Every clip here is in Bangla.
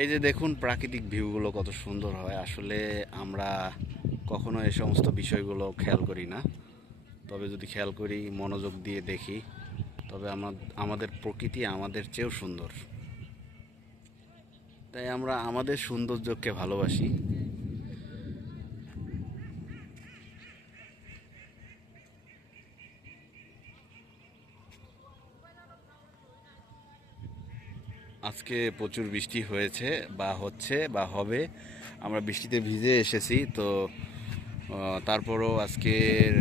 এই যে দেখুন প্রাকৃতিক ভিউগুলো কত সুন্দর হয়। আসলে আমরা কখনো এই সমস্ত বিষয়গুলো খেয়াল করি না, তবে যদি খেয়াল করি, মনোযোগ দিয়ে দেখি, তবে আমাদের প্রকৃতি আমাদের চেয়েও সুন্দর। তাই আমরা আমাদের সৌন্দর্যকে ভালোবাসি। আজকে প্রচুর বৃষ্টি হয়েছে বা হচ্ছে বা হবে। আমরা বৃষ্টিতে ভিজে এসেছি তো। তারপরও আজকের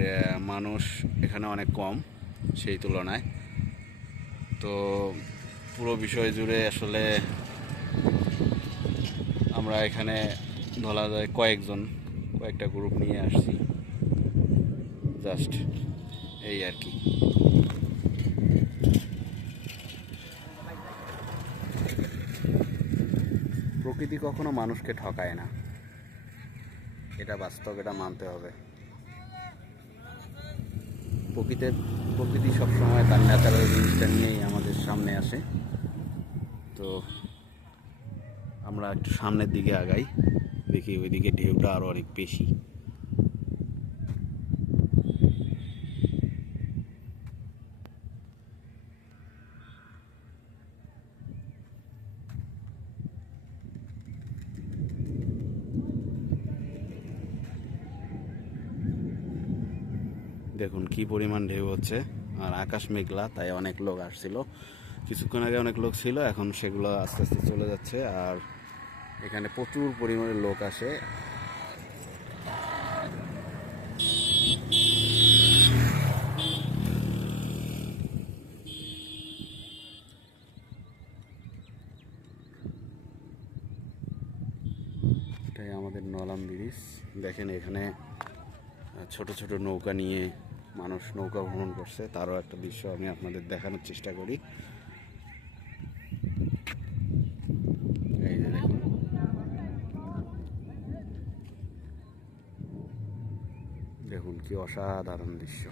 মানুষ এখানে অনেক কম সেই তুলনায়। তো পুরো বিষয় জুড়ে আসলে আমরা এখানে বলা যায় কয়েকটা গ্রুপ নিয়ে আসছি, জাস্ট এই আর কি। প্রকৃতি কখনো মানুষকে ঠকায় না, এটা বাস্তব, এটা মানতে হবে। প্রকৃতির প্রকৃতি সবসময় তার ন্যাচারাল জিনিসটা নিয়েই আমাদের সামনে আসে। তো আমরা একটু সামনের দিকে আগাই, দেখি ওইদিকে ঢেউটা আরও অনেক বেশি। দেখুন কি পরিমাণ ঢেউ হচ্ছে, আর আকাশ মেঘলা, তাই অনেক লোক আসছিল। কিছুক্ষণ আগে অনেক লোক ছিল, এখন সেগুলো আস্তে আস্তে চলে যাচ্ছে। আর এখানে প্রচুর পরিমাণে লোক আসে। এটাই আমাদের নলাম ব্রিজ। দেখেন এখানে ছোট ছোট নৌকা নিয়ে মানুষ নৌকা ভ্রমণ করছে, তারও একটা দৃশ্য আমি আপনাদের দেখানোর চেষ্টা করি। এই যে দেখুন, দেখুন কি অসাধারণ দৃশ্য।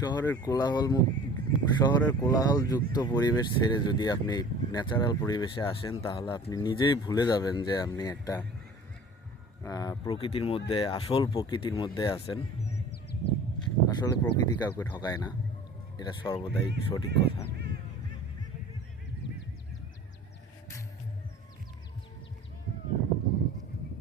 শহরের কোলাহল শহরের কোলাহলযুক্ত পরিবেশ ছেড়ে যদি আপনি ন্যাচারাল পরিবেশে আসেন, তাহলে আপনি নিজেই ভুলে যাবেন যে আপনি একটা প্রকৃতির মধ্যে, আসল প্রকৃতির মধ্যে আছেন। আসলে প্রকৃতি কাউকে ঠকায় না, এটা সর্বদাই সঠিক কথা।